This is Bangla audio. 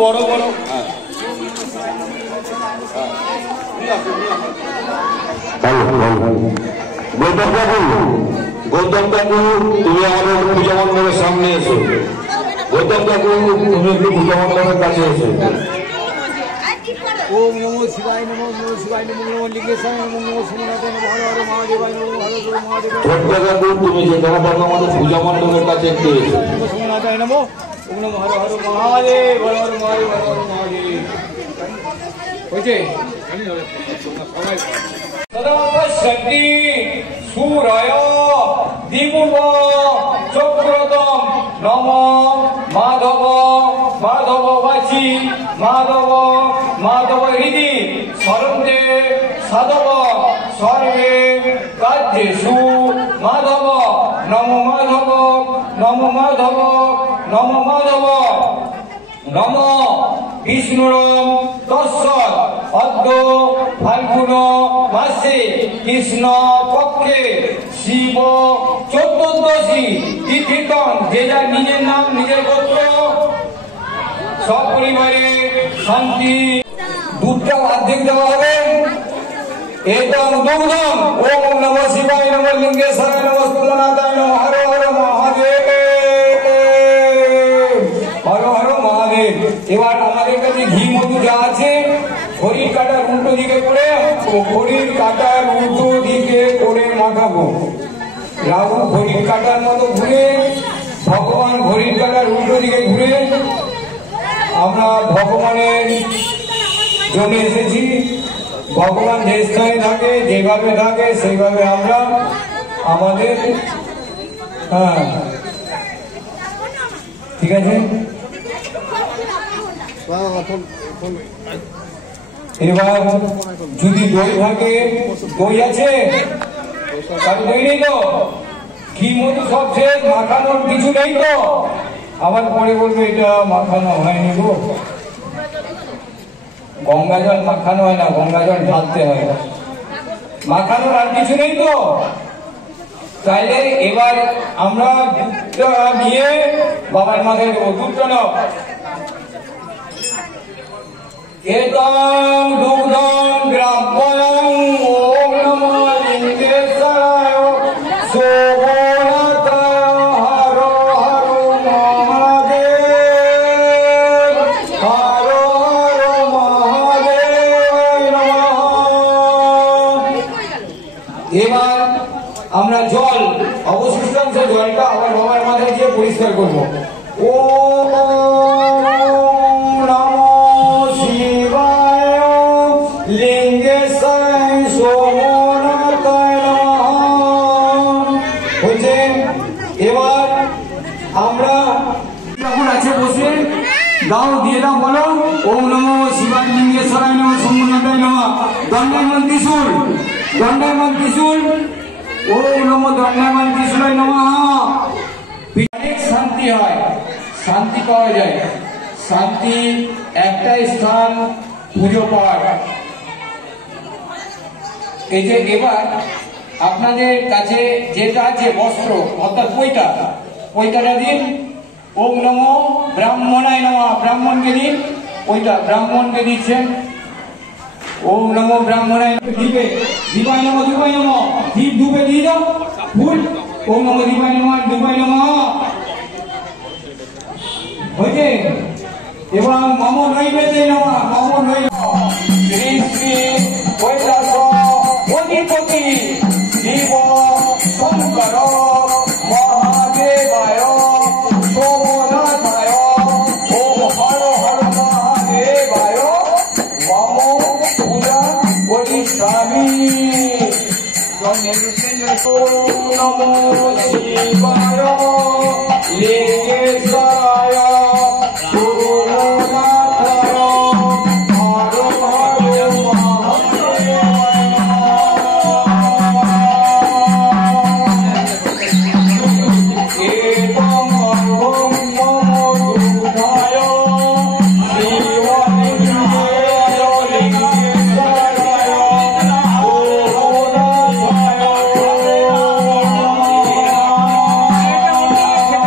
বড় বড় গৌতম কাকু তুমি আমাদের পূজা মণ্ডপের সামনে এসো। গৌতম কাকু তুমি একটু পূজা মণ্ডপের কাছে এসো। ওম নমো শিবায় নমো নমো শিবায় নমো নমো লিঙ্গেশ্বরায় নমো নমো সোমনাথায় নমো হর হর মহাদেবায় নমো হর হর মহাদেবায়। গৌতম কাকু তুমি যেখানে থাকো আমাদের পূজা মণ্ডপের কাছে একটু এসো। সোমনাথায় নমো ওম নমো হর হর মহাদেব হর হর মহাদেব হর হর মহাদেব। হয়েছে সদাপশ্যন্তি সূরয় দিবুব চক্রতম নম মাধব মাধব বাচি মাধব মাধব হৃদি সরন্দে সাধব সর্বে কার্যেষু মাধব নম মাধব নম মাধব নম মাধব নম বিষ্ণুরম তৎসৎ অদ্য ফাল্গুন মাসে কৃষ্ণ পক্ষে শিব চতুর্দশী তিথিতম যে যার নিজের নাম নিজের গোত্র সপরিবারে শান্তি দুধটা অর্ধেক দেওয়া হবে। এতম দুগ্ধম ওম নমঃ শিবায় নমঃ লিঙ্গেশ্বরায় নমঃ সোমনাথায় নমঃ হর হর মহাদেব হর হর মহাদেব। এবার আমাদের কাছে ঘি মধু যা আছে ঘড়ির কাটার উল্টো দিকে করে ঘড়ির কাটার উল্টো দিকে করে মাখাবো। রাহু ঘড়ির কাটার মতো ঘুরে ভগবান ঘড়ির কাটার উল্টো দিকে ঘুরে আমরা ভগবানের জন্য এসেছি। ভগবান যে স্থানে থাকে যেভাবে থাকে সেইভাবে আমরা আমাদের ঠিক আছে। এবার যদি দই থাকে দই আছে দই নেই তো ঘি মধু সব শেষ মাখানোর কিছু নেই তো আবার পরে বলবে এটা মাখানো হয়নি গো। গঙ্গা জল মাখানো হয় না, গঙ্গা জল ঢালতে হয়। মাখানোর আর কিছু নেই তো তাইলে এবার আমরা দুধটা নিয়ে বাবার মাথায় দেবো। দুধটা নাও। এতং দুগ্ধং গ্রাম্যং ওম নমো লিঙ্গেশ্বরায় সোমনাথায় হর হর মহাদেব হর হর মহাদেব নমঃ। এবার আমরা জল অবশিষ্টাংশ জলটা আবার বাবার মাথায় দিয়ে পরিষ্কার করবো। ও এবার আমরা যখন আছে বসে দাও দিয়ে দাও বলো ওম নমো শিবায় লিঙ্গেশ্বরায় নমঃ সোমনাথায় নমঃ। দণ্ডায়মান ত্রিশূল দণ্ডায়মান ত্রিশূল ওম নমো দণ্ডায়মান ত্রিশূলায় নমঃ। অনেক শান্তি হয়, শান্তি পাওয়া যায়। শান্তি একটাই স্থান পুজো পাওয়ার। এই যে এবার আপনাদের কাছে যেটা আছে বস্ত্র অর্থাৎ পৈতাটা দিন। ওম নমো ব্রাহ্মণায় নমঃ। ব্রাহ্মণকে দিন ওইটা ব্রাহ্মণকে দিচ্ছেন। ওম নমো ব্রাহ্মণায় দিবে দিবায় নমঃ দিবায় নমঃ। দীপ ধূপে দিয়ে দাও ফুল। ওম নমো দিবায় নমঃ দিবায় নমঃ। হয়েছে। এবং মম নৈবেদ্যে নমঃ মম নৈবেদ্য শ্রী শ্রী কৈলাস অধিপতি শিব শঙ্কর মহাদেবায় সোমনাথায় ওম হর হর মহাদেবায় মম পূজা করিষ্যামি। নমো শিবায়